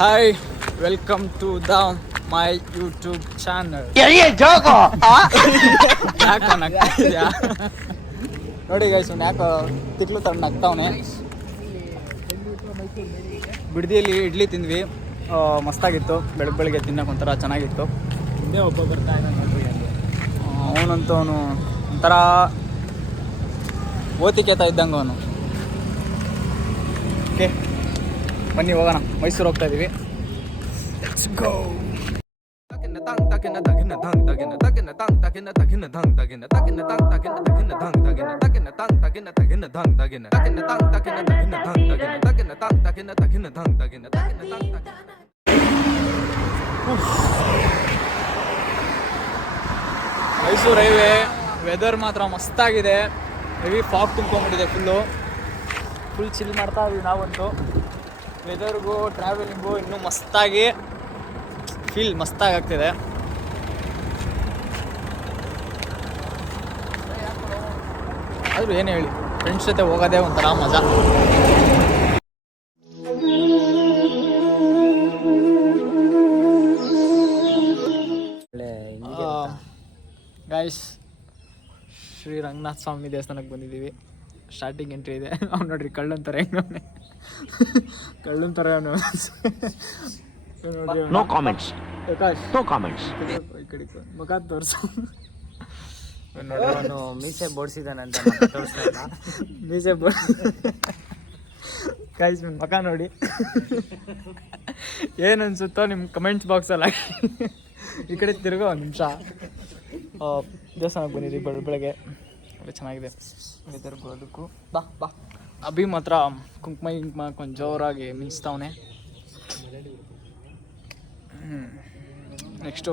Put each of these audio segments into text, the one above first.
Hi, welcome to the my YouTube channel. ಯಾಕೋ ನಗ್ತಿದ್ಯಾ? ನೋಡಿ ಗೈಸ್, ಯಾಕೋ ತಿಕ್ಲು ತಗೊಂಡು ನಗ್ತಾವನೆ. ಬಿಡದಿಯಲ್ಲಿ ಇಡ್ಲಿ ತಿಂದ್ವಿ, ಮಸ್ತಾಗಿತ್ತು. ಬೆಳಗ್ಗೆ ತಿನ್ನೋಕೆ ಒಂಥರ ಚೆನ್ನಾಗಿತ್ತು. ಹಿಂದೆ ಒಬ್ಬ ಬರ್ತಾ ಇದ್ದಾನೆ, ಅವನಂತೂ ಅವನು ಒಂಥರ ಓತಿಕೇತ ಇದ್ದಂಗೆ ಅವನು. ಓಕೆ ಬನ್ನಿ ಹೋಗೋಣ, ಮೈಸೂರು ಹೋಗ್ತಾ ಇದ್ದೀವಿ. Let's go. Mysuru highway weather ಮಾತ್ರ ಮಸ್ತಾಗಿದೆ. ಹೆವಿ ಫಾಗ್ ತುಂಬ್ಕೊಂಡ್ಬಿಟ್ಟಿದೆ, ಫುಲ್ ಚಿಲ್ ಮಾಡ್ತಾ ಇದೀವಿ ನಾವಂತೂ. ವೆದರ್ಗೂ ಟ್ರಾವೆಲಿಂಗು ಇನ್ನೂ ಮಸ್ತಾಗಿ ಫೀಲ್ ಮಸ್ತಾಗಿ ಆಗ್ತಿದೆ. ಆದರೂ ಏನು ಹೇಳಿ, ಫ್ರೆಂಡ್ಸ್ ಜೊತೆ ಹೋಗೋದೇ ಒಂಥರ ಮಜಾ. ಗೈಸ್, ಶ್ರೀ ರಂಗನಾಥ ಸ್ವಾಮಿ ದೇವಸ್ಥಾನಕ್ಕೆ ಬಂದಿದ್ದೀವಿ. ಸ್ಟಾರ್ಟಿಂಗ್ ಎಂಟ್ರಿ ಇದೆ. ಅವ್ನು ನೋಡ್ರಿ, ಕಳ್ಳಂತಾರೆ ಹೆಂಗವನೆ, ಕಳ್ಳಂತಾರೆ ಅವನು. No comments, no comments. ಈ ಕಡೆ ಮುಖ ತೋರಿಸು. ನೋಡಿ, ಅವನು ಮೀಸೆ ಬೋಡ್ಸಿದಾನಂತ ತೋರಿಸ್ತಾ ಇಲ್ಲ. ಮೀಸೆ ಗೈಸ್, ಮುಖ ನೋಡಿ. ಏನು ಅನ್ಸುತ್ತೋ ನಿಮ್ಮ ಕಮೆಂಟ್ಸ್ ಬಾಕ್ಸಲ್ಲಿ ಹಾಕಿ. ಈ ಕಡೆ ತಿರುಗೋ ಒಂದು ನಿಮಿಷ. ದೇವಸ್ಥಾನಕ್ಕೆ ಬಂದಿದ್ದೀವಿ ಬೆಳಗ್ಗೆ, ಚೆನ್ನಾಗಿದೆ ವೆದರ್ಗೂ ಅದಕ್ಕೂ. ಬಾ ಅಭಿ ಮಾತ್ರ ಕುಂಕುಮ ಹಾಕೊಂಡು ಜೋರಾಗಿ ಮಿಂಚ್ತಾವನೆ. ನೆಕ್ಸ್ಟು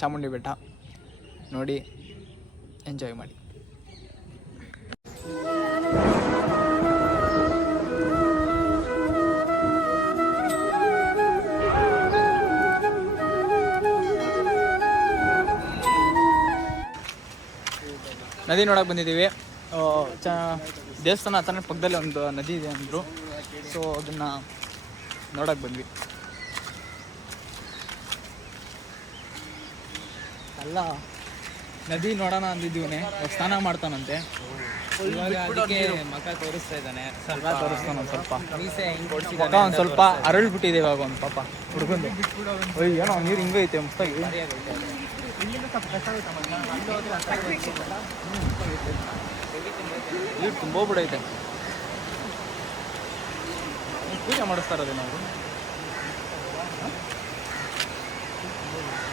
ಚಾಮುಂಡಿ ಬೆಟ್ಟ ನೋಡಿ, ಎಂಜಾಯ್ ಮಾಡಿ. ನದಿ ನೋಡೋಕೆ ಬಂದಿದ್ದೀವಿ. ದೇವಸ್ಥಾನ ಹತ್ರ ಪಕ್ಕದಲ್ಲಿ ಒಂದು ನದಿ ಇದೆ ಅಂದರು, ಸೊ ಅದನ್ನು ನೋಡೋಕೆ ಬಂದ್ವಿ. ಅಲ್ಲ, ನದಿ ನೋಡೋಣ ಅಂದಿದ್ದೀವನೇ, ಸ್ನಾನ ಮಾಡ್ತಾನಂತೆ. ಮಕ ತೋರಿಸ್ತಾ ಇದ್ದಾನೆ, ತೋರಿಸ್ತಾನ ಒಂದು ಸ್ವಲ್ಪ. ಮೀಸೆ ಹಿಂಗೆ ಮಕ ಒಂದು ಸ್ವಲ್ಪ ಅರಳ್ಬಿಟ್ಟಿದೆ ಇವಾಗ ಒಂದು ಪಾಪ ಹುಡುಗಂದು. ಏನೋ ನೀರು ಹಿಂಗೆ ಐತೆ ಮಸ್ತಾಗಿ. ನೀರು ತುಂಬೋಗ್ಬಿಡೈತೆ. ಪೂಜೆ ಮಾಡಿಸ್ತಾ ಇರೋದೇ ನಾವು,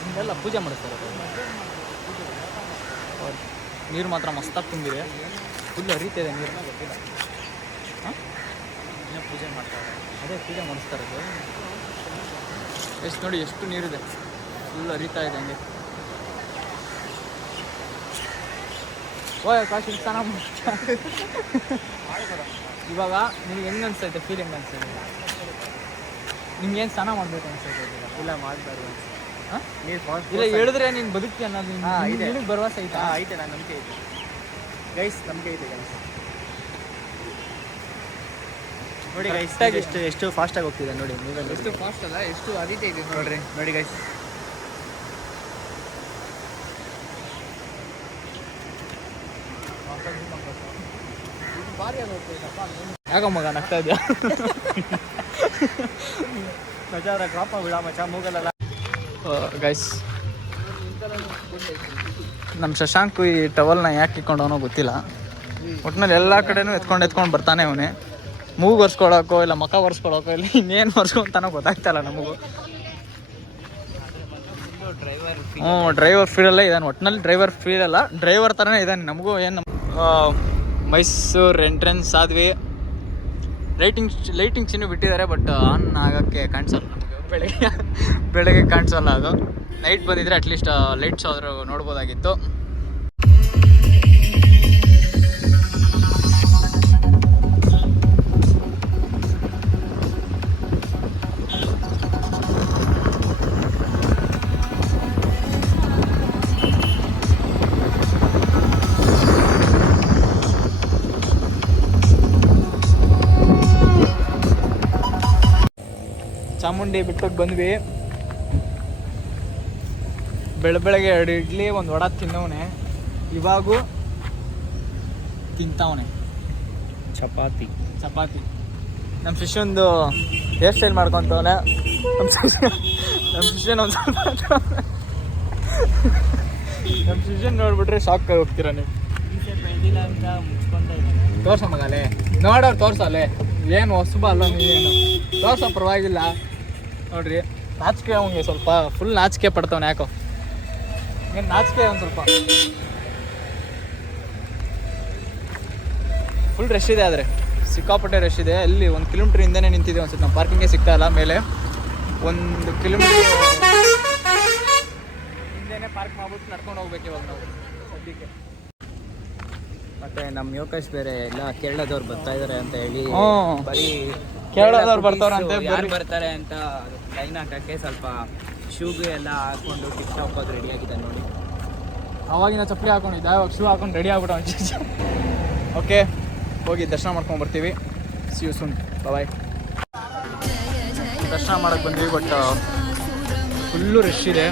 ಹಿಂಗೆಲ್ಲ ಪೂಜೆ ಮಾಡಿಸ್ತಾ ಇರೋದು. ನೀರು ಮಾತ್ರ ಮಸ್ತಾಗಿ ತುಂಬಿದೆ, ಫುಲ್ ಹರಿತಿದೆ ನೀರು. ಹಾಂ, ಪೂಜೆ ಮಾಡ್ತಾರೆ, ಅದೇ ಪೂಜೆ ಮಾಡಿಸ್ತಾ ಇರೋದು. ಎಷ್ಟು ನೋಡಿ, ಎಷ್ಟು ನೀರಿದೆ, ಫುಲ್ ಹರಿತಾ ಇದೆ ಹಂಗೆ. ಕಾಶಿ ಸ್ನಾನ ಇವಾಗ ನಿಮ್ಗೆ ಹೆಂಗೆ ಅನ್ಸೈತೆ, ಫೀಲ್ ಹೆಂಗೆ ಅನ್ಸೈತೆ? ನಿಮ್ಗೇನು ಸ್ನಾನ ಮಾಡಬೇಕು ಅನ್ಸೈತೆ? ಇಲ್ಲ ಮಾಡಬಾರ್ದು. ಹಾಂ, ಇಲ್ಲ ಹೇಳಿದ್ರೆ ನೀನು ಬದುಕ್ತಿ ಅನ್ನೋದು ನಿನಗೆ ಭರವಸೆ ಐತೆ? ಐತೆ, ನಾನು ನಂಬಿಕೆ ಐತೆ ಗೈಸ್, ನಂಬಿಕೆ ಐತೆ ಗೈಸ್. ನೋಡಿ ಗೈಸ್, ಎಷ್ಟು ಫಾಸ್ಟಾಗಿ ಹೋಗ್ತಿದೆ ನೋಡಿ. ನೀವೆಲ್ಲ ಎಷ್ಟು ಫಾಸ್ಟ್ ಅಲ್ಲ, ಎಷ್ಟು ಅರಿತಾ ಇದೆ ನೋಡ್ರಿ. ನೋಡಿ ಗೈಸ್, ಯಾಕ ಮಗ ನಗ್ತಾ ಇದೆಯಾ? ಮಜಾದ ಕ್ರಾಪ ಬಿಡ ಮಚ ಮೂಗಲೆಲ್ಲ. ಗೈಸ್, ನಮ್ಮ ಶಶಾಂಕ್ ಈ ಟವಲ್ನ ಯಾಕೆ ಇಟ್ಕೊಂಡವನೋ ಗೊತ್ತಿಲ್ಲ. ಒಟ್ಟಿನಲ್ಲಿ ಎಲ್ಲ ಕಡೆನೂ ಎತ್ಕೊಂಡು ಬರ್ತಾನೆ ಅವನೇ. ಮೂಗು ಒರೆಸ್ಕೊಳಕ್ಕೋ ಇಲ್ಲ ಮಕ ಒರೆಸ್ಕೊಳಕ್ಕೋ ಇಲ್ಲ ಇನ್ನೇನು ಒರೆಸ್ಕೊಂತಾನೋ ಗೊತ್ತಾಗ್ತಾಯಿಲ್ಲ ನಮಗೂ. ಡ್ರೈವರ್ ಫೀಲಲ್ಲೇ ಇದ್ದಾನೆ. ಒಟ್ಟಿನಲ್ಲಿ ಡ್ರೈವರ್ ಫೀಲಲ್ಲ, ಡ್ರೈವರ್ ಥರನೇ ಇದ್ದಾನೆ. ನಮಗೂ ಏನು ಮೈಸೂರು ಎಂಟ್ರೆನ್ಸ್ ಆದ್ವಿ. ಲೈಟಿಂಗ್ಸ್ ಇನ್ನೂ ಬಿಟ್ಟಿದ್ದಾರೆ, ಬಟ್ ಆನ್ ಆಗೋಕ್ಕೆ ಕಾಣಿಸಲ್ಲ ನಮಗೆ. ಬೆಳಗ್ಗೆ ಕಾಣಿಸಲ್ಲ ಅದು. ನೈಟ್ ಬಂದಿದ್ರೆ ಅಟ್ಲೀಸ್ಟ್ ಲೈಟ್ಸ್ ಆದರೂ ನೋಡ್ಬೋದಾಗಿತ್ತು. ಚಾಮುಂಡಿ ಬೆಟ್ಟಕ್ಕೆ ಬಂದ್ವಿ. ಬೆಳಗ್ಗೆ 2 ಇಡ್ಲಿ ಒಂದು ವಡ ತಿನ್ನವನೆ. ಇವಾಗೂ ತಿಂತಾವನೆ ಚಪಾತಿ. ನಮ್ಮ ಫಿಶ್ ಒಂದು ಹೇರ್ ಸ್ಟೈಲ್ ಮಾಡ್ಕೊತವನೆ. ನಮ್ಮ ಫಿಶನ್ ಒಂದು ಸ್ವಲ್ಪ ನಮ್ಮ ಫಿಶನ್ ನೋಡ್ಬಿಟ್ರೆ ಶಾಕ್ ಆಗಿ ಹೋಗ್ತೀರಾ ನೀವು. ಬೆಳೆದಿಲ್ಲ ಅಂತ ಮುಚ್ಕೊಂತ ಇದ್ದಾನೆ. ತೋರ್ಸ ಮಗಲೇ, ನೋಡೋರು ತೋರ್ಸಲ್ಲೇ, ಏನು ಹೊಸಬ ಅಲ್ಲ ನೀವೇನು, ತೋರ್ಸ ಪರವಾಗಿಲ್ಲ. ನೋಡ್ರಿ ನಾಚಿಕೆ ಅವನಿಗೆ ಸ್ವಲ್ಪ ಫುಲ್ ನಾಚಿಕೆ ಪಡ್ತಾವನೆ. ಯಾಕೋ ಏನು ನಾಚಿಕೆ ಒಂದು ಸ್ವಲ್ಪ ಫುಲ್ ರಶ್ ಇದೆ. ಆದರೆ ಸಿಕ್ಕಾಪಟ್ಟೆ ರಶ್ ಇದೆ. ಅಲ್ಲಿ 1 ಕಿಲೋಮೀಟ್ರ್ ಹಿಂದೆನೇ ನಿಂತಿದೆ ಅನ್ಸುತ್ತೆ. ನಮ್ಮ ಪಾರ್ಕಿಂಗೇ ಸಿಗ್ತಾ ಇಲ್ಲ. ಮೇಲೆ 1 ಕಿಲೋಮೀಟ್ರ್ ಹಿಂದೆನೇ ಪಾರ್ಕ್ ಮಾಡ್ಬಿಟ್ಟು ನಡ್ಕೊಂಡು ಹೋಗ್ಬೇಕು ಇವಾಗ ನಾವು ಸದ್ಯಕ್ಕೆ. ಮತ್ತೆ ನಮ್ಮ ಯೋಕಾಶ್ ಬೇರೆ ಎಲ್ಲ ಕೇರಳದವ್ರು ಬರ್ತಾ ಇದಾರೆ ಅಂತ ಹೇಳಿ ಬರೀ ಕೇರಳದವ್ರು ಬರ್ತಾವ್ರಂತೆ. ಯಾರು ಬರ್ತಾರೆ ಅಂತ ಲೈನ್ ಹಾಕಕ್ಕೆ ಸ್ವಲ್ಪ ಶೂಗೆ ಎಲ್ಲ ಹಾಕೊಂಡು ಟಿಪ್ ಹಾಕೋದು ರೆಡಿ ಆಗಿದೆ ನೋಡಿ. ಅವಾಗಿನ ಚಪ್ಪಲಿ ಹಾಕೊಂಡಿದ್ದೆ, ಅವಾಗ ಶೂ ಹಾಕೊಂಡು ರೆಡಿ ಆಗ್ಬಿಟ್ಟು. ಓಕೆ, ಹೋಗಿ ದರ್ಶನ ಮಾಡ್ಕೊಂಡು ಬರ್ತೀವಿ. ಸಿ ಯು ಸೂನ್, ಬಾಯ್. ದರ್ಶನ ಮಾಡೋಕ್ಕೆ ಬಂದ್ವಿ, ಬಟ್ ಫುಲ್ಲು ರಶ್ ಇದೆ.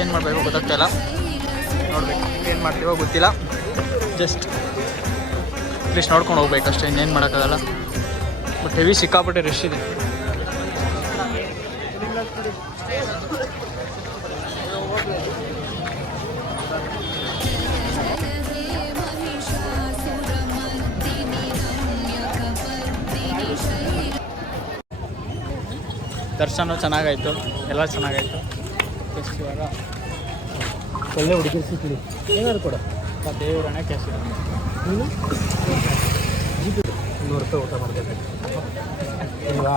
ಏನು ಮಾಡಬೇಕು ಗೊತ್ತಾಗ್ತಾ ಇಲ್ಲ. ನೋಡ್ಬೇಕು ಏನು ಮಾಡ್ತೀವೋ ಗೊತ್ತಿಲ್ಲ. ಜಸ್ಟ್ ಪ್ಲೀಸ್ ನೋಡ್ಕೊಂಡು ಹೋಗ್ಬೇಕು ಅಷ್ಟೇ, ಇನ್ನೇನು ಮಾಡೋಕ್ಕಾಗಲ್ಲ. ಬಟ್ ಹೆವಿ ಸಿಕ್ಕಾಪಟ್ಟೆ ರಶ್ ಇದೆ. ದರ್ಶನ ಚೆನ್ನಾಗಾಯಿತು, ಎಲ್ಲ ಚೆನ್ನಾಗಾಯಿತು. ಜಸ್ಟ್ ಇವಾಗ ಒಳ್ಳೆ ಹುಡುಗಿರು ಸಿಕ್ಕಲಿ ಏನಾದ್ರು ಕೊಡ. ದೇವರನ್ನೇ ಕೇಸ್ ನೀನು 100 ರೂಪಾಯಿ ಊಟ ಮಾಡಬೇಕು ಇಲ್ವಾ?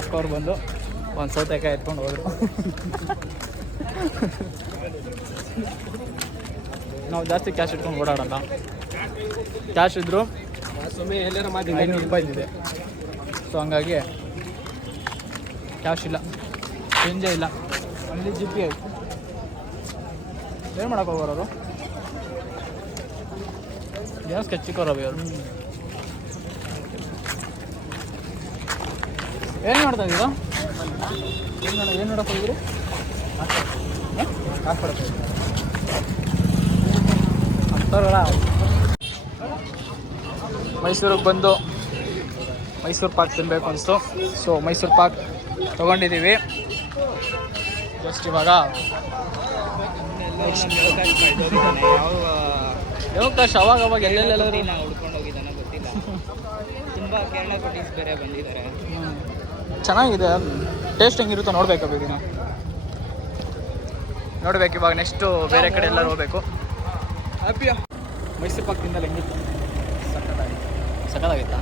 ಅಕ್ಕವ್ರು ಬಂದು ಒಂದು ಸೌತೆಕಾಯಿ ಎತ್ಕೊಂಡು ಹೋದ್ರು. ನಾವು ಜಾಸ್ತಿ ಕ್ಯಾಶ್ ಇಟ್ಕೊಂಡು ಓಡಾಡೋಣ. ಕ್ಯಾಶ್ ಇದ್ದರು ಎಲ್ಲಾರ 500 ರೂಪಾಯಿ ಇದೆ. ಸೊ ಹಂಗಾಗಿ ಕ್ಯಾಶ್ ಇಲ್ಲ, ಚೇಂಜೇ ಇಲ್ಲ. ಅಲ್ಲಿ ಜಿ ಪಿ ಆಯಿತು. ಏನು ಮಾಡೋಕೆ ಹೋಗೋರು, ಏನೋ ಸ್ಕೆಚ್ಚಿಕೋರವಿ ಅವರು. ಏನು ಮಾಡ್ತಾ ಇದ್ದೀರಾ? ಏನು ನೋಡೋಕೆ ಹೋಗಿದ್ರಿ? ಕಾಸು ಕೊಡೋಕೆ ಅಂಥವ್ರಲ್ಲ. ಮೈಸೂರಿಗೆ ಬಂದು ಮೈಸೂರು ಪಾಕ್ ತಿನ್ನಬೇಕು ಅನಿಸ್ತು. ಸೊ ಮೈಸೂರು ಪಾಕ್ ತೊಗೊಂಡಿದ್ದೀವಿ. ಜಸ್ಟ್ ಇವಾಗ ಯೋಕಾಶ್ ಅವಾಗ ಎಲ್ಲೆಲ್ಲೆಲ್ಲರೂ ಹುಡ್ಕೊಂಡು ಹೋಗಿದ್ದಾನೆ ಗೊತ್ತಿಲ್ಲ. ತುಂಬ ಕೇರಳ ಕೊಟೀಸ್ ಬೇರೆ ಬಂದಿದ್ದಾರೆ. ಚೆನ್ನಾಗಿದೆ. ಟೇಸ್ಟ್ ಹೆಂಗಿರುತ್ತೋ ನೋಡ್ಬೇಕು. ಬೇಗ ನೋಡ್ಬೇಕು. ಇವಾಗ ನೆಕ್ಸ್ಟು ಬೇರೆ ಕಡೆ ಎಲ್ಲರೂ ಹೋಗ್ಬೇಕು. ಮೈಸೂರು ಪಾಕ್ ತಿಂದಲ್ಲಿ ಹೆಂಗಿತ್ತು? ಸಕ್ಕತ್ತಾಗಿತ್ತಾ?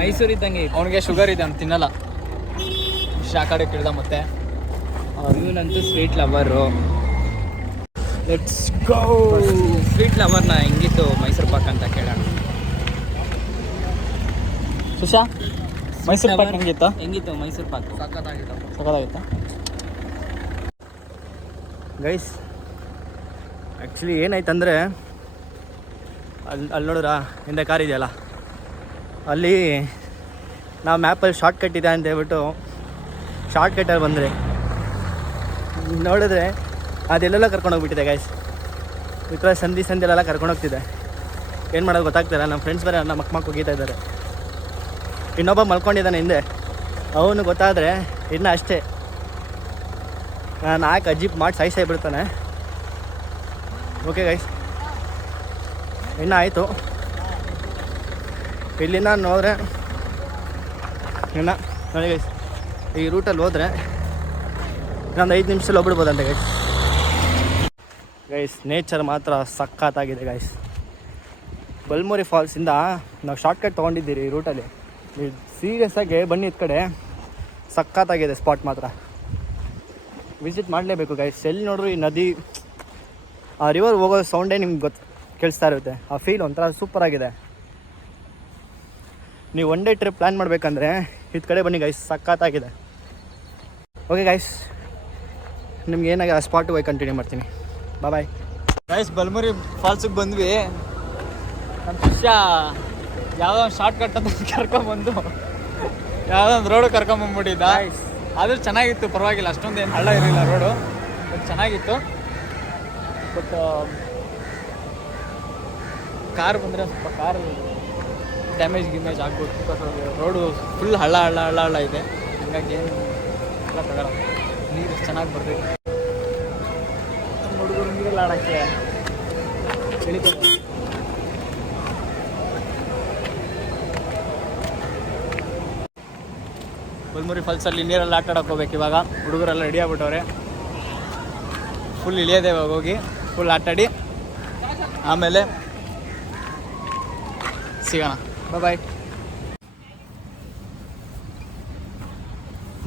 ಮೈಸೂರು ಇದ್ದಂಗೆ. ಅವನಿಗೆ ಶುಗರ್ ಇದೆ, ಅವ್ನು ತಿನ್ನಲ್ಲ. ಆ ಕಡೆ ಕೇಳ್ದ. ಮತ್ತೆ ಇವನಂತೂ sweet lover. Let's go. Sweet ಲವರ್ನ ಹೆಂಗಿತ್ತು ಮೈಸೂರು ಪಾಕ್ ಅಂತ ಕೇಳೋಣ. ಸುಶಾ, ಮೈಸೂರು ಪಾಕ್ ಹೆಂಗಿತ್ತು? ಹೆಂಗಿತ್ತು ಮೈಸೂರು ಪಾಕ್? ಸಕ್ಕತ್ತಾಗಿತ್ತಾ? ಗೈಸ್ ಆ್ಯಕ್ಚುಲಿ ಏನಾಯ್ತಂದರೆ ಅಲ್ಲಿ ನೋಡಿದ್ರಾ ಹಿಂದೆ ಕಾರ್ ಇದೆಯಲ್ಲ, ಅಲ್ಲಿ ನಾವು ಮ್ಯಾಪಲ್ಲಿ ಶಾರ್ಟ್ ಕಟ್ ಇದೆ ಅಂತ ಹೇಳ್ಬಿಟ್ಟು ಶಾರ್ಟ್ ಕಟ್ಟಲ್ಲಿ ಬಂದರೆ ನೋಡಿದ್ರೆ ಅದೆಲ್ಲೆಲ್ಲ ಕರ್ಕೊಂಡೋಗ್ಬಿಟ್ಟಿದೆ ಗೈಸ್. ಈ ಥರ ಸಂದಿಲೆಲ್ಲ ಕರ್ಕೊಂಡೋಗ್ತಿದೆ. ಏನು ಮಾಡೋದು ಗೊತ್ತಾಗ್ತಿಲ್ಲ. ನಮ್ಮ ಫ್ರೆಂಡ್ಸ್ ಬೇರೆ ನಮ್ಮ ಮಕ್ಕ ಹೋಗಿತಾ ಇದ್ದಾರೆ. ಇನ್ನೊಬ್ಬ ಮಲ್ಕೊಂಡಿದ್ದಾನೆ ಹಿಂದೆ. ಅವನು ಗೊತ್ತಾದರೆ ಇನ್ನೂ ಅಷ್ಟೇ, ನಾನು ಯಾಕೆ ಅಜೀಪ್ ಮಾಡಿ ಸಾಯಿಸಾಯ್ಬಿಡ್ತಾನೆ. ಓಕೆ ಗೈಸ್, ಇನ್ನು ಆಯಿತು. ಇಲ್ಲಿಂದ ಹೋದರೆ ಇನ್ನು ನೋಡಿ ಗೈಸ್, ಈ ರೂಟಲ್ಲಿ ಹೋದರೆ ಇನ್ನೊಂದು 5 ನಿಮಿಷದಲ್ಲಿ ಹೋಗ್ಬಿಡ್ಬೋದಂತೆ ಗೈಸ್. ಗೈಸ್ ನೇಚರ್ ಮಾತ್ರ ಸಖತ್ತಾಗಿದೆ ಗೈಸ್. ಬಲ್ಮುರಿ ಫಾಲ್ಸಿಂದ ನಾವು ಶಾರ್ಟ್ ಕಟ್ ತೊಗೊಂಡಿದ್ದೀರಿ ಈ ರೂಟಲ್ಲಿ. ಸೀರಿಯಸ್ಸಾಗಿ ಬನ್ನಿ, ಈ ಕಡೆ ಸಖತ್ತಾಗಿದೆ ಸ್ಪಾಟ್ ಮಾತ್ರ. ವಿಸಿಟ್ ಮಾಡಲೇಬೇಕು ಗೈಸ್. ಎಲ್ಲಿ ನೋಡ್ರು ಈ ನದಿ, ಆ ರಿವರ್ ಹೋಗೋ ಸೌಂಡೇ ನಿಮ್ಗೆ ಕೇಳಿಸ್ತಾ ಇರುತ್ತೆ. ಆ ಫೀಲ್ ಒಂಥರ ಸೂಪರಾಗಿದೆ. ನೀವು 1 ಡೇ ಟ್ರಿಪ್ ಪ್ಲ್ಯಾನ್ ಮಾಡಬೇಕಂದ್ರೆ ಇದು ಕಡೆ ಬನ್ನಿ ಗೈಸ್, ಸಖತ್ತಾಗಿದೆ. ಓಕೆ ಗೈಸ್, ನಿಮ್ಗೆ ಏನಾಗಿ ಆ ಸ್ಪಾಟಿಗೆ ಹೋಗಿ ಕಂಟಿನ್ಯೂ ಮಾಡ್ತೀನಿ. ಬಾಯ್. ಗೈಸ್ ಬಲ್ಮುರಿ ಫಾಲ್ಸಿಗೆ ಬಂದ್ವಿ. ನಮ್ಮ ಶಿಷ್ಯ ಯಾವುದೋ ಒಂದು ಶಾರ್ಟ್ ಕಟ್ ಅಂತ ಕರ್ಕೊಂಬಂದು ಯಾವುದೋ ಒಂದು ರೋಡು ಕರ್ಕೊಂಬಂದ್ಬಿಟ್ಟಿದ್ದ. ಆದರೂ ಚೆನ್ನಾಗಿತ್ತು, ಪರವಾಗಿಲ್ಲ, ಅಷ್ಟೊಂದು ಏನು ಹಳ್ಳ ಇರಲಿಲ್ಲ ರೋಡು, ಬಟ್ ಚೆನ್ನಾಗಿತ್ತು. ಬಟ್ ಕಾರ್ ಬಂದರೆ ಸ್ವಲ್ಪ ಕಾರ್ ಡ್ಯಾಮೇಜ್ ಆಗ್ಬೋದು. ಬಿಕಾಸ್ ರೋಡು ಫುಲ್ ಹಳ್ಳ ಇದೆ, ಹಾಗಾಗಿ ಏನು ಹೇಳೋಕ್ಕಾಗಲ್ಲ. ನೀರು ಚೆನ್ನಾಗಿ ಬರ್ತೈತೆ. ಹುಡುಗರು ನೀರಲ್ಲಿ ಆಡೋಕ್ಕೆ ಬೆಳಿತಾರೆ. ಬಲ್ಮುರಿ ಫಾಲ್ಸಲ್ಲಿ ನೀರಲ್ಲಿ ಆಟ ಆಡೋಕೆ ಹೋಗ್ಬೇಕು ಇವಾಗ. ಹುಡುಗರೆಲ್ಲ ರೆಡಿ ಆಗ್ಬಿಟ್ಟವ್ರೆ. ಫುಲ್ ಇಳಿಯೋದೆ ಇವಾಗ, ಹೋಗಿ ಫುಲ್ ಆಟಾಡಿ ಆಮೇಲೆ ಸಿಗೋಣ. ಬಾಯ್.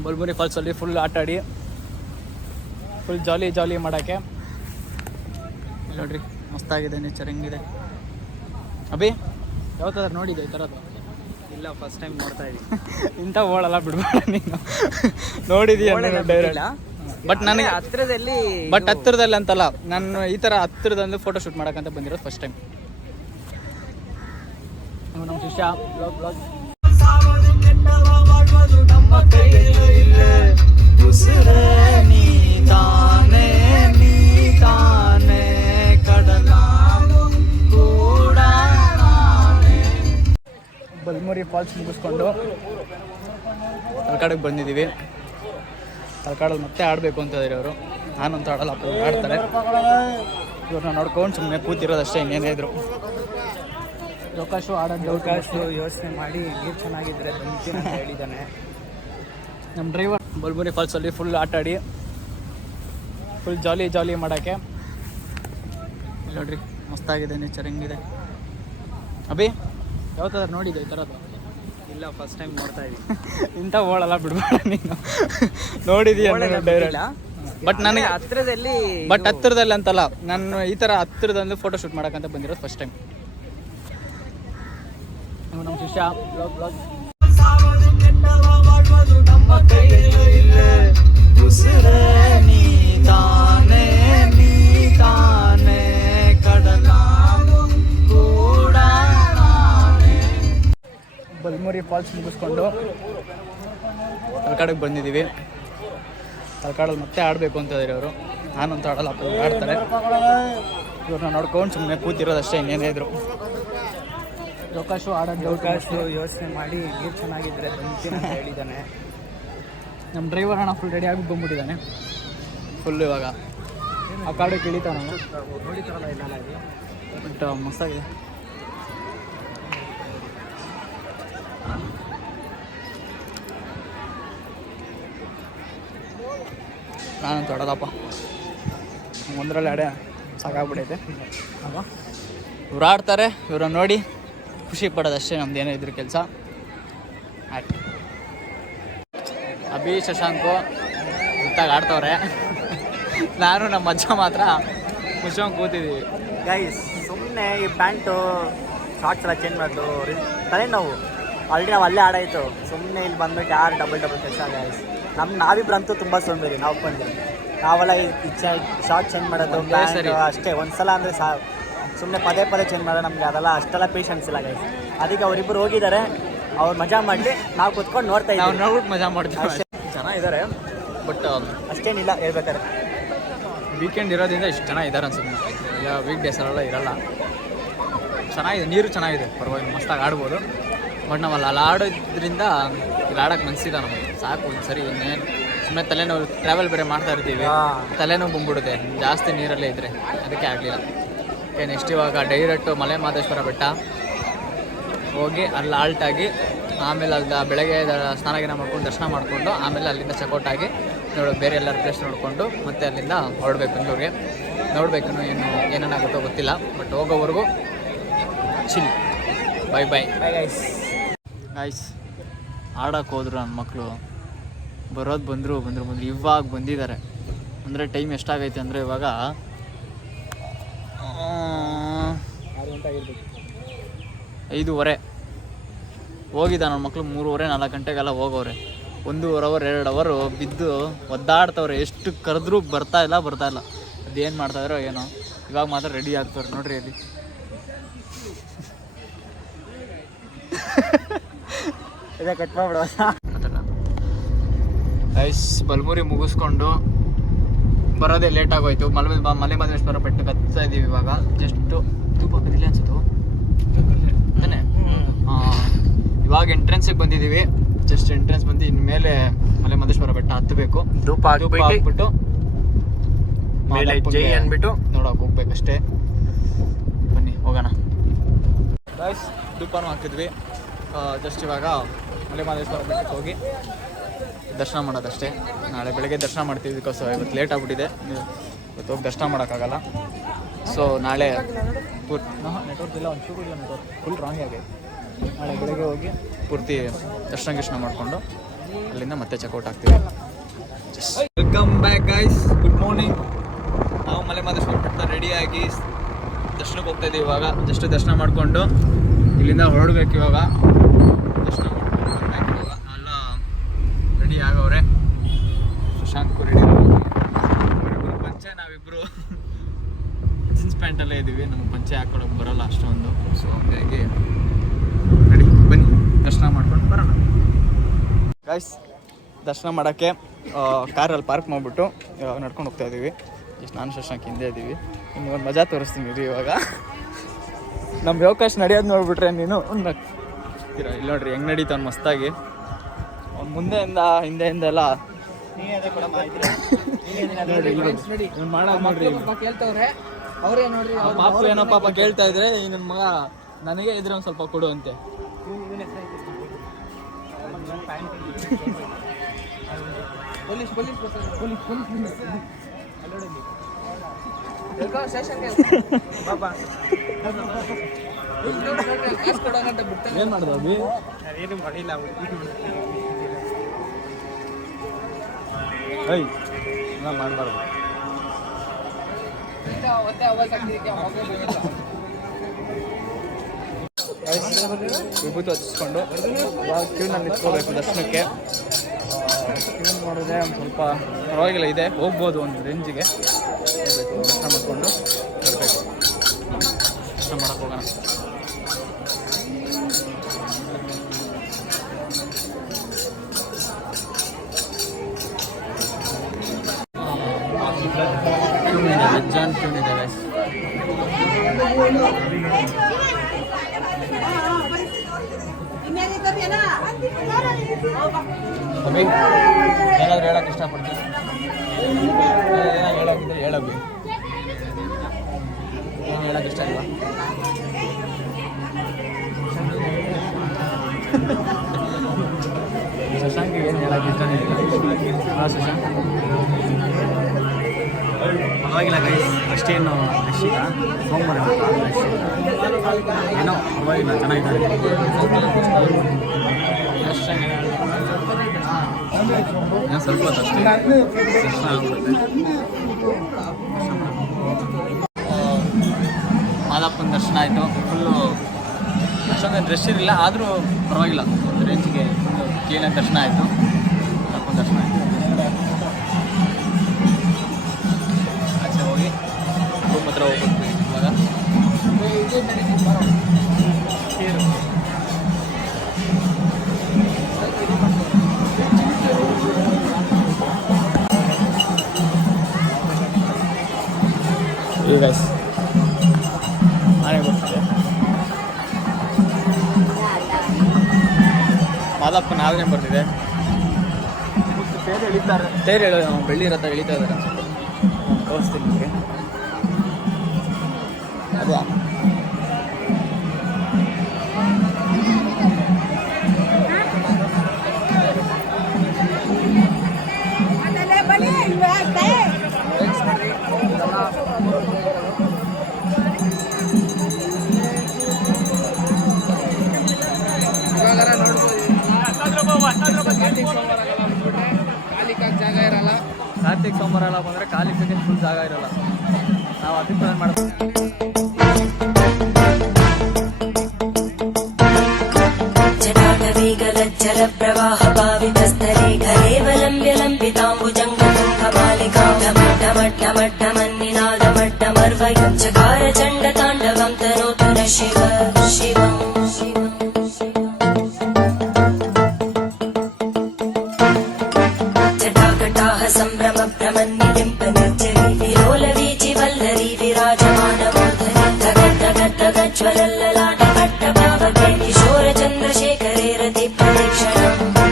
ಬಲ್ಮುರಿ ಫಾಲ್ಸಲ್ಲಿ ಫುಲ್ ಆಟಾಡಿ ಫುಲ್ ಜಾಲಿ ಮಾಡೋಕ್ಕೆ. ಇಲ್ಲಿ ನೋಡ್ರಿ ಮಸ್ತಾಗಿದೆ, ನೇಚರ್ ಹೆಂಗಿದೆ. ಅಭಿ ಯಾವತ್ತಾದ್ರೂ ನೋಡಿದ್ದೆ ಈ ಥರದ್ದು? ಇಲ್ಲ, ಫಸ್ಟ್ ಟೈಮ್ ನೋಡ್ತಾ ಇದ್ದೀನಿ. ಇಂಥ ಓಡಲ್ಲ ಬಿಡ್ಬೇಡ ನೀನು. ನೋಡಿದೀಯ ಬಟ್ ನನಗೆ ಹತ್ತಿರದಲ್ಲಿ ಹತ್ತಿರದಲ್ಲಿ ಅಂತಲ್ಲ, ನಾನು ಈ ಥರ ಹತ್ತಿರದಲ್ಲಿ ಫೋಟೋ ಶೂಟ್ ಮಾಡೋಕ್ಕಂತ ಬಂದಿರೋದು ಫಸ್ಟ್ ಟೈಮ್. ನಮ್ಮ ಶಿಷ್ಯ ಬಲ್ಮುರಿ ಫಾಲ್ಸ್ ಮುಗಿಸ್ಕೊಂಡು ತಲಕಾಡಿಗೆ ಬಂದಿದ್ದೀವಿ. ತಲಕಾಡಲ್ಲಿ ಮತ್ತೆ ಆಡಬೇಕು ಅಂತ ಇದ್ದಾರೆ ಅವರು. ನಾನಂತೂ ಆಡಲ್ಲ, ಆಡ್ತಾರೆ. ಇವ್ರನ್ನ ನೋಡ್ಕೊಂಡು ಸುಮ್ಮನೆ ಕೂತಿರೋದಷ್ಟೇ, ಇನ್ನೇನೇ ಇದ್ರು. ಲೋಕಾಶು ಆಡೋದು ಯೋಚನೆ ಮಾಡಿ ನೀರು ಚೆನ್ನಾಗಿದ್ರೆ ಬಂದು ಅಂತ ಹೇಳಿದ್ದಾನೆ ನಮ್ಮ driver. Balmuri ಫಾಲ್ಸಲ್ಲಿ full ಆಟಾಡಿ full jolly ಮಾಡೋಕ್ಕೆ. ಇಲ್ಲಿ ನೋಡ್ರಿ ಮಸ್ತಾಗಿದೆ, ನೇಚರ್ ಹೆಂಗಿದೆ. ಅಭಿ ಯಾವತ್ತಾದ್ರೂ ನೋಡಿದ್ದೆ ಈ ಥರದ್ದು? ಇಲ್ಲ, ಫಸ್ಟ್ ಟೈಮ್ ನೋಡ್ತಾ ಇದ್ದೀನಿ. ಇಂಥ ಓಡಲ್ಲ ಬಿಡ್ಬೇಡ ನೀನು. ನೋಡಿದೀಯ ಬಟ್ ನನಗೆ ಹತ್ತಿರದಲ್ಲಿ ಅಂತಲ್ಲ, ನಾನು ಈ ಥರ ಹತ್ತಿರದಲ್ಲಿ ಫೋಟೋ ಶೂಟ್ ಮಾಡೋಕ್ಕಂತ ಬಂದಿರೋದು ಫಸ್ಟ್ ಟೈಮ್. ನಮ್ಮ ಶಿಷ್ಯ ಬಲ್ಮುರಿ ಫಾಲ್ಸ್ ಮುಗಿಸ್ಕೊಂಡು ತಲಕಾಡಿಗೆ ಬಂದಿದ್ದೀವಿ. ತಲಕಾಡಲ್ಲಿ ಮತ್ತೆ ಆಡಬೇಕು ಅಂತ ಇದ್ದಾರೆ ಅವರು. ನಾನಂತೂ ಆಡಲ್ಲ, ಆಡ್ತಾರೆ. ಇವ್ರನ್ನ ನೋಡ್ಕೊಂಡು ಸುಮ್ಮನೆ ಕೂತಿರೋದಷ್ಟೇ, ಇನ್ನೇನೇ ಇದ್ರು. ಲೋಕಾಶು ಆಡೋದು ಯೋಚನೆ ಮಾಡಿ ನೀರು ಚೆನ್ನಾಗಿದ್ರೆ ಬಂದು ಅಂತ ಹೇಳಿದ್ದಾನೆ ನಮ್ಮ ಡ್ರೈವರ್ ಅಣ್ಣ. ಫುಲ್ ರೆಡಿ ಆಗಿ ಬಂದ್ಬಿಟ್ಟಿದ್ದಾನೆ. ಫುಲ್ ಇವಾಗ ಆ ಕಾಡಿಗೆ ಇಳಿತಾವ ನಾವು. ಬಟ್ ಮಸ್ತಾಗಿದೆ. ನಾನಂತೂ ಆಡೋದಪ್ಪ, ಒಂದರಲ್ಲಿ ಆಡೆ ಸಾಕಾಗ್ಬಿಟ್ಟೈತೆ. ಅಲ್ವಾ? ಇವ್ರು ಆಡ್ತಾರೆ, ಇವ್ರನ್ನ ನೋಡಿ ಖುಷಿ ಪಡೋದಷ್ಟೇ ನಮ್ದು ಏನೋ ಇದ್ರ ಕೆಲಸ. ಆಯ್ತು. ಅಭಿ ಶಶಾಂಕು ಗೊತ್ತಾಗಿ ಆಡ್ತವ್ರೆ. ನಾನು ನಮ್ಮ ಅಜ್ಜ ಮಾತ್ರ ಖುಷಿಯಾಗಿ ಕೂತಿದ್ದೀವಿ. ಗೈಸ್, ಸುಮ್ಮನೆ ಈ ಪ್ಯಾಂಟು ಶಾರ್ಟ್ಸ್ ಎಲ್ಲ ಚೇಂಜ್ ಮಾಡೋದು ತಲೆನೋವು. ಆಲ್ರೆಡಿ ನಾವು ಅಲ್ಲೇ ಆಡಾಯಿತು. ಸುಮ್ಮನೆ ಇಲ್ಲಿ ಬಂದ್ಬಿಟ್ಟು ಯಾರು ಡಬಲ್ ಕೆಲಸ ಗೈಸ್. ನಾವಿಬ್ರಂತೂ ತುಂಬ ಸೋಂಬೇರಿ. ನಾವು ಬಂದಿವಿ, ನಾವೆಲ್ಲ ಶಾರ್ಟ್ ಚೇಂಜ್ ಮಾಡೋದು ಪ್ಯಾಂಟ್ ಅಷ್ಟೇ ಒಂದ್ಸಲ ಅಂದರೆ ಸುಮ್ಮನೆ ಪದೇ ಚೇಂಜ್ ಮಾಡೋದು. ನಮಗೆ ಅದೆಲ್ಲ ಅಷ್ಟೆಲ್ಲ ಪೇಷನ್ಸ್ ಇಲ್ಲ ಗೈಸ್. ಅದಕ್ಕೆ ಅವರಿಬ್ಬರು ಹೋಗಿದ್ದಾರೆ, ಅವ್ರು ಮಜಾ ಮಾಡಲಿ, ನಾವು ಕುತ್ಕೊಂಡು ನೋಡ್ತಾ ಇದ್ದೀವಿ. ನಾವು ನೋಡ್ಬಿಟ್ಟು ಮಜಾ ಮಾಡ್ತೀವಿ. ಚೆನ್ನಾಗಿದ್ದಾರೆ, ಬಟ್ ಅಷ್ಟೇನಿಲ್ಲ ಹೇಳ್ಬೇಕಾದ್ರೆ. ವೀಕೆಂಡ್ ಇರೋದ್ರಿಂದ ಇಷ್ಟು ಜನ ಇದ್ದಾರೆ ಅನ್ಸುತ್ತೆ. ಈಗ ವೀಕ್ ಡೇಸಲ್ಲೆಲ್ಲ ಇರಲ್ಲ. ಚೆನ್ನಾಗಿದೆ, ನೀರು ಚೆನ್ನಾಗಿದೆ, ಪರವಾಗಿಲ್ಲ, ಮಸ್ತಾಗಿ ಆಡ್ಬೋದು. ಬಟ್ ನಾವು ಅಲ್ಲಿ ಆಡೋದ್ರಿಂದ ಇಲ್ಲಿ ಆಡೋಕ್ಕೆ ಮನಸ್ಸಿಲ್ಲ ನಮಗೆ. ಸಾಕು ಒಂದು ಸರಿ, ಇನ್ನೇನು ಸುಮ್ಮನೆ ತಲೆನೋವು. ಟ್ರಾವೆಲ್ ಬೇರೆ ಮಾಡ್ತಾ ಇರ್ತೀವಿ, ತಲೆನೋವು ಬಂದ್ಬಿಡುತ್ತೆ ಜಾಸ್ತಿ ನೀರಲ್ಲೇ ಇದ್ದರೆ. ಅದಕ್ಕೆ ಆಗಲಿಲ್ಲ. ನೆಕ್ಸ್ಟ್ ಇವಾಗ ಡೈರೆಕ್ಟು ಮಲೆ ಮಹದೇಶ್ವರ ಬೆಟ್ಟ ಹೋಗಿ ಅಲ್ಲಿ ಆಲ್ಟಾಗಿ ಆಮೇಲೆ ಅಲ್ಲಿ ಬೆಳಗ್ಗೆ ಸ್ನಾನ ಮಾಡ್ಕೊಂಡು ದರ್ಶನ ಮಾಡಿಕೊಂಡು ಆಮೇಲೆ ಅಲ್ಲಿಂದ ಚೆಕ್ಔಟ್ ಆಗಿ ಬೇರೆ ಎಲ್ಲರ ಪ್ಲೇಸ್ ನೋಡಿಕೊಂಡು ಮತ್ತೆ ಅಲ್ಲಿಂದ ಹೊರಡ್ಬೇಕು ಬೆಂಗಳೂರಿಗೆ. ನೋಡಬೇಕು ಏನೇನಾಗುತ್ತೋ ಗೊತ್ತಿಲ್ಲ, ಬಟ್ ಹೋಗೋವರೆಗೂ ಚಿಲ್. Bye guys. ಆಡೋಕ್ಕೆ ಹೋದ್ರು ನನ್ನ ಮಕ್ಕಳು, ಬಂದರು ಇವಾಗ ಬಂದಿದ್ದಾರೆ. ಅಂದರೆ ಟೈಮ್ ಎಷ್ಟಾಗೈತೆ ಅಂದರೆ ಇವಾಗ 5:30 ಹೋಗಿದ್ದ ನನ್ನ ಮಕ್ಕಳು. 3:30 4 ಗಂಟೆಗೆಲ್ಲ ಹೋಗೋರೆ. 1.5 ಅವರ್ 2 ಅವರ್ ಬಿದ್ದು ಒದ್ದಾಡ್ತವ್ರೆ. ಎಷ್ಟು ಕರೆದ್ರೂ ಬರ್ತಾ ಇಲ್ಲ. ಅದೇನು ಮಾಡ್ತಾಯಿರೋ ಏನೋ. ಇವಾಗ ಮಾತ್ರ ರೆಡಿ ಆಗ್ತವ್ರೆ ನೋಡ್ರಿ ಅಲ್ಲಿ. ಇದೇ ಕಟ್ ಮಾಡ್ಬಿಡುವ. ಐಸ್ ಬಲ್ಮುರಿ ಮುಗಿಸ್ಕೊಂಡು ಬರೋದೇ ಲೇಟ್ ಆಗೋಯ್ತು. ಮಲೆ ಮಹದೇಶ್ವರ ಬೆಟ್ಟಕ್ಕೆ ಹತ್ತಾ ಇದ್ದೀವಿ ಇವಾಗ. ಜಸ್ಟು ಇಲ್ಲ ಅನ್ಸುತ್ತು ತಾನೆ. ಇವಾಗ ಎಂಟ್ರೆನ್ಸಿಗೆ ಬಂದಿದ್ದೀವಿ. ಜಸ್ಟ್ ಎಂಟ್ರೆನ್ಸ್ ಬಂದು ಇನ್ಮೇಲೆ ಮಲೆ ಮಹದೇಶ್ವರ ಬೆಟ್ಟ ಹತ್ತಬೇಕು. ಧೂಪ ಹಾಕ್ಬಿಟ್ಟು ಮೇಲೆ ಜೈ ಅಂದ್ಬಿಟ್ಟು ನೋಡೋಕೆ ಹೋಗ್ಬೇಕಷ್ಟೇ. ಬನ್ನಿ ಹೋಗೋಣ. ಗೈಸ್ ಧೂಪನೂ ಹಾಕಿದ್ವಿ. ಜಸ್ಟ್ ಇವಾಗ ಮಲೆ ಮಹದೇಶ್ವರ ಬೆಟ್ಟಕ್ಕೆ ಹೋಗಿ ದರ್ಶನ ಮಾಡೋದಷ್ಟೇ. ನಾಳೆ ಬೆಳಗ್ಗೆ ದರ್ಶನ ಮಾಡ್ತೀವಿ. ಬಿಕಾಸ್ ಇವತ್ತು ಲೇಟ್ ಆಗಿಬಿಟ್ಟಿದೆ. ಇವತ್ತು ಹೋಗಿ ದರ್ಶನ ಮಾಡೋಕ್ಕಾಗಲ್ಲ. ಸೊ ನಾಳೆ ನೆಟ್ವರ್ಕ್ ಇಲ್ಲ, ಒಂದು ಶೂ ನೆಟ್ವರ್ಕ್ ಫುಲ್ ರಾಂಗ್ ಆಗಿದೆ. ನಾಳೆ ಬೆಳಗ್ಗೆ ಹೋಗಿ ಪೂರ್ತಿ ದರ್ಶನ ಮಾಡಿಕೊಂಡು ಅಲ್ಲಿಂದ ಮತ್ತೆ ಚೆಕ್ಔಟ್ ಆಗ್ತೀವಿ. Welcome back guys, good morning. ನಾವು ಮಲೆ ಮಹದೇಶ್ವರ ಬೆಟ್ಟ ರೆಡಿಯಾಗಿ ದರ್ಶನಕ್ಕೆ ಹೋಗ್ತಾ ಇದ್ದೀವಿ ಇವಾಗ. ಜಸ್ಟ್ ದರ್ಶನ ಮಾಡಿಕೊಂಡು ಇಲ್ಲಿಂದ ಹೊರಡ್ಬೇಕು ಇವಾಗ. ದರ್ಶನ ಮಾಡ್ಕೊಂಡು ಬರ್ಬೇಕು ಇವಾಗ. ಎಲ್ಲ ರೆಡಿ ಆಗವ್ರೆ. ಶಶಾಂಕು ರೆಡಿ ಅವರಿಬ್ಬರು ಪಂಚೆ, ನಾವಿಬ್ಬರು ಜೀನ್ಸ್ ಪ್ಯಾಂಟಲ್ಲೇ ಇದ್ದೀವಿ. ನಮಗೆ ಪಂಚೆ ಹಾಕ್ಕೊಳಕ್ಕೆ ಬರೋಲ್ಲ ಅಷ್ಟೊಂದು. ಸೊ ಹಾಗಾಗಿ ರೆಡಿ, ಬನ್ನಿ ದರ್ಶನ ಮಾಡ್ಕೊಂಡು ಬರೋಣ. ಗೈಸ್ ದರ್ಶನ ಮಾಡೋಕ್ಕೆ ಕಾರಲ್ಲಿ ಪಾರ್ಕ್ ಮಾಡಿಬಿಟ್ಟು ನಡ್ಕೊಂಡು ಹೋಗ್ತಾ ಇದ್ದೀವಿ. ಇಷ್ಟು ನಾನು ಶಶಾಂಕ್ ಹಿಂದೆ ಇದ್ದೀವಿ. ನಿಮ್ಗೆ ಒಂದು ಮಜಾ ತೋರಿಸ್ತೀನಿ ರೀ ಇವಾಗ. ನಮ್ಮ ಅವಕಾಶ ನಡೆಯೋದು ನೋಡ್ಬಿಟ್ರೆ ನೀನು ಇಲ್ಲಿ ನೋಡ್ರಿ ಹೆಂಗೆ ನಡೀತಾನೆ ಮಸ್ತಾಗಿ. ಅವ್ನು ಮುಂದೆಯಿಂದ ಹಿಂದೆಯಿಂದ ಎಲ್ಲ ಮಾಡೋದು ನೋಡ್ರಿ. ಕೇಳ್ತವ್ರೆ ಅವರೇ ನೋಡ್ರಿ. ಪಾಪ ಏನೋ ಪಾಪ ಕೇಳ್ತಾ ಇದ್ರೆ ಈ ನನ್ನ ಮಗ ನನಗೆ ಇದ್ರೆ ಒಂದು ಸ್ವಲ್ಪ ಕೊಡು ಅಂತೆ. ಪೊಲೀಸ್ ಏನು ಮಾಡ್ದ ಅಭಿ? ಏನು ಮಾಡಿಲ್ಲ. ಐ ಎಲ್ಲ ಮಾಡಬಾರ್ದು. ವಿಭೂತಿ ಹಚ್ಚಿಸ್ಕೊಂಡು ಇವಾಗ ಕ್ಯೂನಲ್ಲಿ ನಿಂತ್ಕೋಬೇಕು ದರ್ಶನಕ್ಕೆ. ಕ್ಯೂ ಮಾಡಿದ್ರೆ ಒಂದು ಸ್ವಲ್ಪ ಪರವಾಗಿಲ್ಲ ಇದೆ, ಹೋಗ್ಬೋದು ಒಂದು ರೇಂಜಿಗೆ. ದರ್ಶನ ಮಾಡಿಕೊಂಡು ಬರಬೇಕು. ದರ್ಶನ ಮಾಡೋಕ್ಕೆ ಹೋಗೋಣ. ಬೆಜ್ಜಾನ್ ಕ್ಯೂನ್ ಇದೆ ಗೈಸ್. ಅಭಿ ಏನಾದರೂ ಹೇಳಕ್ಕೆ ಇಷ್ಟಪಡ್ತೀನಿ? ಏನಾದ್ರು ಹೇಳೋಕ್ಕಿದ್ರೆ ಹೇಳಬ್ಬಿ. ಏನು ಹೇಳಕ್ಕೆ ಇಷ್ಟ ಇಲ್ಲ? ಶಶಾಂಕಿಗೆ ಏನು ಹೇಳಕ್ಕೆ ಇಷ್ಟನೇ ಇಲ್ಲ. ಹಾಂ ಶಶಾಂಕ್, ಪರವಾಗಿಲ್ಲ ಗೈಸ್, ಅಷ್ಟೇನು ರಶ್ ಇಲ್ಲ. ಸೋಮವಾರ ಏನೋ ಪರವಾಗಿಲ್ಲ, ಚೆನ್ನಾಗಿದ್ದಾರೆ. ಸ್ವಲ್ಪ ಅಷ್ಟೇ ದರ್ಶನ ಆಗ್ಬಿಡುತ್ತೆ. ಮಾದಪ್ಪನ ದರ್ಶನ ಆಯಿತು. ಫುಲ್ಲು ಅಷ್ಟೊಂದು ಡ್ರೆಸ್ ಇರಲಿಲ್ಲ, ಆದರೂ ಪರವಾಗಿಲ್ಲ, ಒಂದು ರೇಂಜಿಗೆ ಫುಲ್ಲು ಕ್ಲೀನಾಗಿ ದರ್ಶನ ಆಯಿತು. ಮಾದಪ್ಪನ ದರ್ಶನ ಆಯಿತು. ಆಚೆ ಹೋಗಿ ರೂಮ್ ಹತ್ರ ಹೋಗ್ಬಿಡ್ತೀವಿ ಇವಾಗ. ಗೈಸ್ ನಾನೇ ಬರ್ತಿದ್ದೆ. ಮಾದಪ್ಪನ ಆದ್ರೆ ಬರ್ತಿದೆ. ತೇರು ಬೆಳ್ಳಿ ರಥ ಎಳಿತಾ ಇದ್ದಾರೆ ಅನ್ಸುತ್ತೆ. ತೋರಿಸ್ತೀನಿ ನಿಮಗೆ. ಅದೇ ಕಾರ್ತಿಕ್ ಸೋಮವಾರ ಎಲ್ಲ ಬಂದರೆ ಕಾಲಿಗೆ ಫುಲ್ ಜಾಗ ಇರಲ್ಲ. ನಾವು ಅಭಿಪ್ರಾಯ ಮಾಡ್ತೀವಿ. ಜಟಾಟವೇಗಲಜ್ಜಲ ಪ್ರವಾಹ ಭಾವಿತಸ್ಥಲೆ मड्डमन्निनादमड्डमर्वयुञ्चकार चण्डताण्डवं तनोतु न शिव शिवम् जटाकटाः सम्भ्रमभ्रमन्निलिम्पनिर्जरी विलोलवीचि वल्लरी विराजमानमूर्धनि धगद्धगद्धगज्ज्वलल्ललाटकट्टभावके किशोरचन्द्रशेखरे रतिप्रदक्षिणम् मम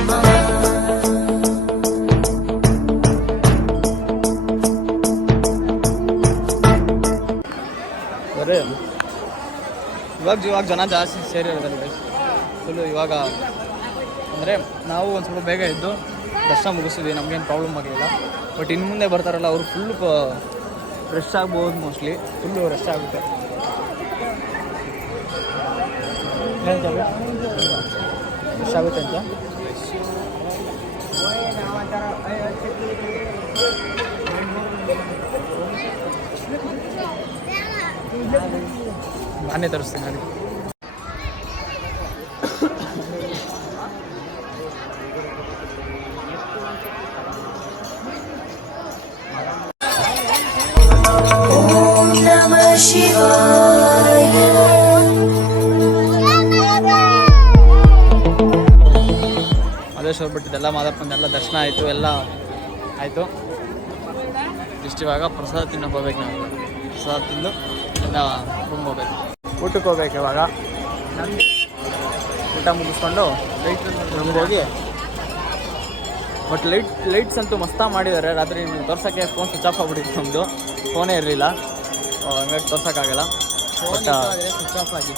ಬರೀ ಇವಾಗ ಜನ ಜಾಸ್ತಿ ಸೇರಿರೋದಲ್ಲ ಫುಲ್ಲು ಇವಾಗ ಅಂದರೆ ನಾವು ಒಂದು ಸ್ವಲ್ಪ ಬೇಗ ಎದ್ದು ದರ್ಶನ ಮುಗಿಸಿದ್ವಿ, ನಮಗೇನು ಪ್ರಾಬ್ಲಮ್ ಆಗಲಿಲ್ಲ. ಬಟ್ ಇನ್ನು ಮುಂದೆ ಬರ್ತಾರಲ್ಲ ಅವರು ಫುಲ್ಲು ರಶ್ ಆಗ್ಬೋದು, ಮೋಸ್ಟ್ಲಿ ಫುಲ್ಲು ರಶ್ ಆಗುತ್ತೆ. ಹೇಳ್ತೇವೆ ರಶ್ ಆಗುತ್ತೆ ಅಂತ. ನಾನೇ ತರಿಸ್ತೀನಿ ನನಗೆ. नमः शिवाय ಮಹದೇಶ್ವರ ಬಿಟ್ಟಿದ್ದೆಲ್ಲ ಮಾದಪ್ಪಂದೆಲ್ಲ ದರ್ಶನ ಆಯಿತು, ಎಲ್ಲ ಆಯಿತು. ಇಷ್ಟು ಇವಾಗ ಪ್ರಸಾದ ತಿನ್ನೋಕೆ ಹೋಗ್ಬೇಕು. ನಾವು ಪ್ರಸಾದ ತಿಂದು ರೂಮ್ ಹೋಗ್ಬೇಕು, ಊಟಕ್ಕೆ ಹೋಗ್ಬೇಕು. ಇವಾಗ ಊಟ ಮುಗಿಸ್ಕೊಂಡು ರೂಮ್ಗೆ ಹೋಗಿ. ಬಟ್ ಲೈಟ್ಸ್ ಅಂತೂ ಮಸ್ತಾಗಿ ಮಾಡಿದ್ದಾರೆ. ರಾತ್ರಿ ತೋರ್ಸೋಕ್ಕೆ ಫೋನ್ ಸ್ವಿಚ್ ಆಫ್ ಆಗಿಬಿಟ್ಟಿತ್ತು, ನಮ್ಮದು ಫೋನೇ ಇರಲಿಲ್ಲ, ಹಂಗಾಗಿ ತೋರ್ಸೋಕ್ಕಾಗಲ್ಲ. ಬಟ್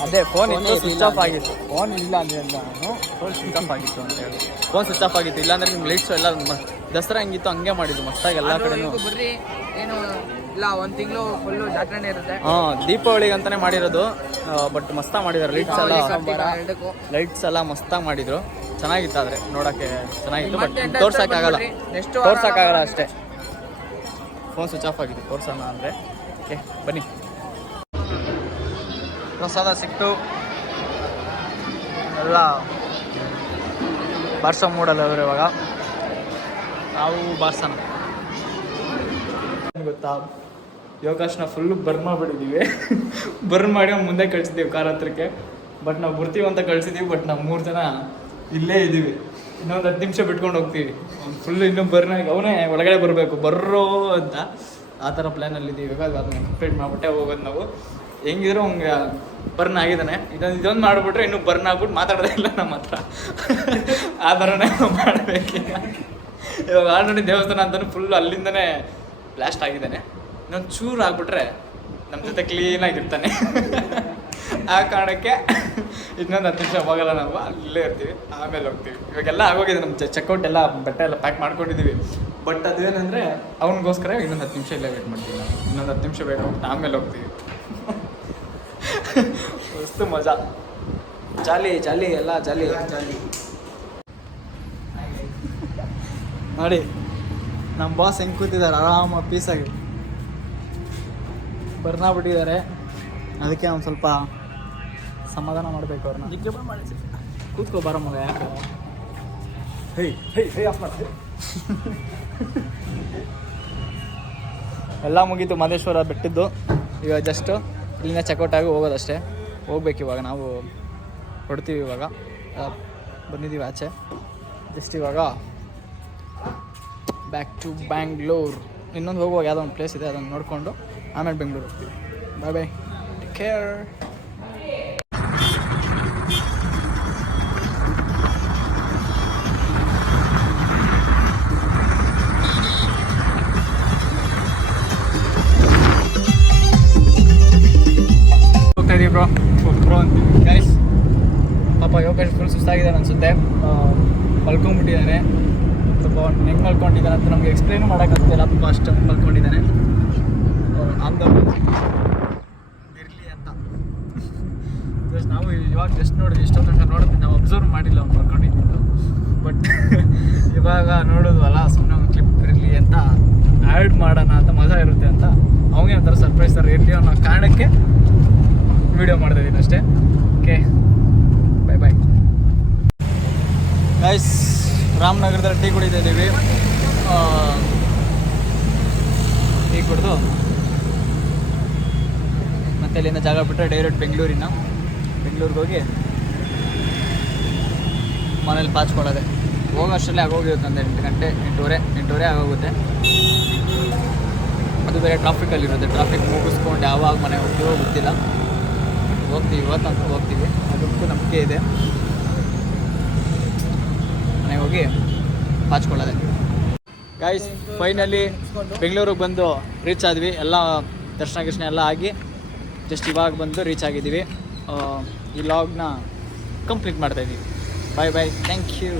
ಅದೇ ಫೋನ್ ಇತ್ತು, ಸ್ವಿಚ್ ಆಫ್ ಆಗಿತ್ತು. ಫೋನ್ ಇಲ್ಲ ಅಂದರೆ ನಾನು ಫೋನ್ ಸ್ವಿಚ್ ಆಫ್ ಆಗಿತ್ತು ಅಂತ ಹೇಳಿ, ಫೋನ್ ಸ್ವಿಚ್ ಆಫ್ ಆಗಿತ್ತು. ಇಲ್ಲಾಂದರೆ ನಿಮ್ಮ ಲೈಟ್ಸು ಎಲ್ಲ ದಸರಾ ಹೆಂಗಿತ್ತು ಹಂಗೆ ಮಾಡಿದ್ದು ಮಸ್ತಾಗಿ ಎಲ್ಲ ಕಡೆನೂ. ಬರ್ರಿ ಏನು ಇಲ್ಲ, ಒಂದು ತಿಂಗಳು ಫುಲ್ಲು ಜಾತ್ರೆನೇ ಇರುತ್ತೆ. ದೀಪಾವಳಿಗೆ ಅಂತಲೇ ಮಾಡಿರೋದು. ಬಟ್ ಮಸ್ತಾಗಿ ಮಾಡಿದ್ದಾರೆ ಎರಡಕ್ಕೂ ಲೈಟ್ಸ್ ಎಲ್ಲ ಮಸ್ತಾಗಿ ಮಾಡಿದ್ರು. ಚೆನ್ನಾಗಿತ್ತು, ಆದರೆ ನೋಡೋಕ್ಕೆ ಚೆನ್ನಾಗಿತ್ತು. ಬಟ್ ತೋರ್ಸೋಕ್ಕಾಗಲ್ಲ ಅಷ್ಟೇ. ಫೋನ್ ಸ್ವಿಚ್ ಆಫ್ ಆಗಿತ್ತು, ತೋರ್ಸೋಣ ಅಂದರೆ. ಓಕೆ ಬನ್ನಿ. ಪ್ರಸಾದ ಸಿಕ್ತು, ಎಲ್ಲ ಬಾರ್ಸೋ ಮೂಡಲ್ಲ ಅವರು. ಇವಾಗ ನಾವು ಬಾರ್ಸೋಣ. ಗೊತ್ತಾ, ಯೋಗಾಸನ ಫುಲ್ಲು ಬರ್ನ್ ಮಾಡಿಬಿಟ್ಟಿದ್ದೀವಿ. ಬರ್ನ್ ಮಾಡಿ ಮುಂದೆ ಕಳಿಸಿದ್ದೀವಿ ಕಾರ್ ಹತ್ರಕ್ಕೆ. ಬಟ್ ನಾವು ಬರ್ತೀವಿ ಅಂತ ಕಳಿಸಿದ್ದೀವಿ. ಬಟ್ ನಾವು 3 ಜನ ಇಲ್ಲೇ ಇದ್ದೀವಿ. ಇನ್ನೊಂದು 10 ನಿಮಿಷ ಬಿಟ್ಕೊಂಡು ಹೋಗ್ತೀವಿ. ಫುಲ್ಲು ಇನ್ನೂ ಬರ್ನಾಗಿ ಅವನೇ ಒಳಗಡೆ ಬರಬೇಕು ಬರ್ರೋ ಅಂತ ಆ ಥರ ಪ್ಲ್ಯಾನಲ್ಲಿದ್ದೀವಿ. ಇವಾಗ ಅದನ್ನ ಕಂಪ್ಲೀಟ್ ಮಾಡಿಬಿಟ್ಟೆ ಹೋಗೋದು ನಾವು. ಹೆಂಗಿದ್ರು ಹಂಗೆ ಬರ್ನ್ ಆಗಿದ್ದಾನೆ. ಇದೊಂದು ಮಾಡಿಬಿಟ್ರೆ ಇನ್ನೂ ಬರ್ನ್ ಆಗ್ಬಿಟ್ಟು ಮಾತಾಡೋದೇ ಇಲ್ಲ ನಮ್ಮ ಹತ್ರ. ಆ ಥರನೇ ಮಾಡಬೇಕೀಗ. ಇವಾಗ ಆಲ್ರೆಡಿ ದೇವಸ್ಥಾನ ಅಂತಲೂ ಫುಲ್ಲು ಅಲ್ಲಿಂದನೇ ಬ್ಲಾಸ್ಟ್ ಆಗಿದ್ದಾನೆ. ಇನ್ನೊಂದು ಚೂರು ಆಗ್ಬಿಟ್ರೆ ನಮ್ಮ ಜೊತೆ ಕ್ಲೀನಾಗಿರ್ತಾನೆ. ಆ ಕಾರಣಕ್ಕೆ ಇನ್ನೊಂದು 10 ನಿಮಿಷ ಹೋಗಲ್ಲ, ನಾವು ಅಲ್ಲೇ ಇರ್ತೀವಿ, ಆಮೇಲೆ ಹೋಗ್ತೀವಿ. ಇವಾಗೆಲ್ಲ ಆಗೋಗಿದೆ, ನಮ್ಮ ಚೆಕ್ಔಟ್ ಎಲ್ಲ ಬಟ್ಟೆ ಎಲ್ಲ ಪ್ಯಾಕ್ ಮಾಡ್ಕೊಂಡಿದ್ದೀವಿ. ಬಟ್ ಅದೇನೆಂದರೆ ಅವನಿಗೋಸ್ಕರ ಇನ್ನೊಂದು 10 ನಿಮಿಷ ಇಲ್ಲೇ ವೇಟ್ ಮಾಡ್ತೀವಿ ನಾವು. ಇನ್ನೊಂದು 10 ನಿಮಿಷ ವೇಟ್ ಹೋಗ್ಬಿಟ್ಟು ಆಮೇಲೆ ಹೋಗ್ತೀವಿ. ಮಸ್ತು ಮಜಾ, ಜಾಲಿ ಜಾಲಿ ಎಲ್ಲ ಜಾಲಿ ಜಾಲಿ. ನೋಡಿ ನಮ್ಮ ಬಾಸ್ ಹೆಂಗೆ ಕೂತಿದ್ದಾರೆ ಆರಾಮಾಗಿ ಪೀಸಾಗಿ. ಬರ್ನಾ ಬಿಟ್ಟಿದ್ದಾರೆ, ಅದಕ್ಕೆ ಒಂದು ಸ್ವಲ್ಪ ಸಮಾಧಾನ ಮಾಡಬೇಕು ಅವ್ರನ್ನ. ಕೂತ್ಕೋ ಬರೋ ಮಗ, ಯಾಕೆ ಆಫ್ ಮಾಡ್ತೀವಿ. ಎಲ್ಲ ಮುಗೀತು ಮಹದೇಶ್ವರ ಬೆಟ್ಟದ್ದು. ಇವಾಗ ಜಸ್ಟು ಇಲ್ಲಿಂದ ಚೆಕ್ಔಟ್ ಆಗಿ ಹೋಗೋದಷ್ಟೇ. ಹೋಗ್ಬೇಕು ಇವಾಗ, ನಾವು ಹೊಡ್ತೀವಿ. ಇವಾಗ ಬಂದಿದ್ದೀವಿ ಆಚೆ. ಜಸ್ಟ್ ಇವಾಗ ಬ್ಯಾಕ್ ಟು ಬ್ಯಾಂಗ್ಳೂರ್. ಇನ್ನೊಂದು ಹೋಗುವಾಗ ಯಾವುದೋ ಒಂದು ಪ್ಲೇಸ್ ಇದೆ, ಅದನ್ನು ನೋಡಿಕೊಂಡು ಆಮೇಲೆ ಬೆಂಗಳೂರು ಹೋಗ್ತೀವಿ. ಬಾಯ್ ಬಾಯ್, ಟೇಕ್ ಕೇರ್. ಹೋಗ್ತಾ ಇದೀವಿ ಬ್ರೋ ಅಂತೀವಿ ಗೈಸ್. ಪಾಪ ಯೋಗೇಶ್ ಫುಲ್ ಸುಸ್ತಾಗಿದ್ದಾನೆ ಅನಿಸುತ್ತೆ, ಮಲ್ಕೊಂಡ್ಬಿಟ್ಟಿದ್ದಾನೆ. ಸ್ವಲ್ಪ ಹೆಂಗೆ ಮಲ್ಕೊಂಡಿದ್ದಾನೆ ಅಂತ ನಮಗೆ ಎಕ್ಸ್ಪ್ಲೇನು ಮಾಡೋಕ್ಕಾಗ್ತಿಲ್ಲ. ಪಾಪ ಅಷ್ಟು ಮಲ್ಕೊಂಡಿದ್ದಾನೆ. ಇರಲಿ ಅಂತ ಜಸ್ಟ್ ನಾವು ಇವಾಗ ಜಸ್ಟ್ ನೋಡಿದ್ವಿ. ಇಷ್ಟೊಂದು ತನಕ ನೋಡಿದ್ವಿ, ನಾವು ಅಬ್ಸರ್ವ್ ಮಾಡಿಲ್ಲ ಅವ್ನು ಮಲ್ಕೊಂಡಿದ್ದು. ಬಟ್ ಇವಾಗ ನೋಡೋದ್ವಲ್ಲ, ಸುಮ್ಮನೆ ಒಂದು ಕ್ಲಿಪ್ ಇರಲಿ ಅಂತ ಆ್ಯಡ್ ಮಾಡೋಣ ಅಂತ, ಮಜಾ ಇರುತ್ತೆ ಅಂತ. ಅವನಿಗೆ ಒಂಥರ ಸರ್ಪ್ರೈಸ್ ಥರ ಇರಲಿ ಅನ್ನೋ ಕಾರಣಕ್ಕೆ ವಿಡಿಯೋ ಮಾಡ್ತಾಯಿದ್ದೀನಿ ಅಷ್ಟೇ. Okay bye bye guys. ರಾಮನಗರದಲ್ಲಿ ಟೀ ಕುಡಿತಾ ಇದ್ದೀವಿ. ಟೀ ಕುಡಿದು ಮತ್ತೆ ಅಲ್ಲಿಂದ ಜಾಗ ಬಿಟ್ಟರೆ ಡೈರೆಕ್ಟ್ ಬೆಂಗಳೂರಿಗೆ ಹೋಗಿ ಮನೇಲಿ ಪಾಚ್ಕೊಳ್ಳೋದೆ. ಹೋಗೋಷ್ಟರಲ್ಲೇ ಆಗೋಗಿರುತ್ತೆ ಒಂದು 8 ಗಂಟೆ 8:30 ಆಗೋಗುತ್ತೆ. ಅದು ಬೇರೆ ಟ್ರಾಫಿಕಲ್ಲಿರುತ್ತೆ. ಟ್ರಾಫಿಕ್ ಮುಗಿಸ್ಕೊಂಡು ಯಾವಾಗ ಮನೆ ಹೋಗ್ತೀವೋ ಗೊತ್ತಿಲ್ಲ. ಇವತ್ತಂತೂ ಹೋಗ್ತೀವಿ, ಅದಕ್ಕೂ ನಂಬಿಕೆ ಇದೆ. ಮನೆಗೆ ಹೋಗಿ ಪಾಚ್ಕೊಳ್ಳೋದೆ. ಗೈಸ್ ಫೈನಲಿ ಬೆಂಗಳೂರಿಗೆ ಬಂದು ರೀಚ್ ಆದ್ವಿ. ಎಲ್ಲ ದರ್ಶನ ಎಲ್ಲ ಆಗಿ ಜಸ್ಟ್ ಇವಾಗ ಬಂದು ರೀಚ್ ಆಗಿದ್ದೀವಿ. ಈ ಲಾಗ್ನ ಕಂಪ್ಲೀಟ್ ಮಾಡ್ತಾಯಿದ್ದೀವಿ. Bye thank you.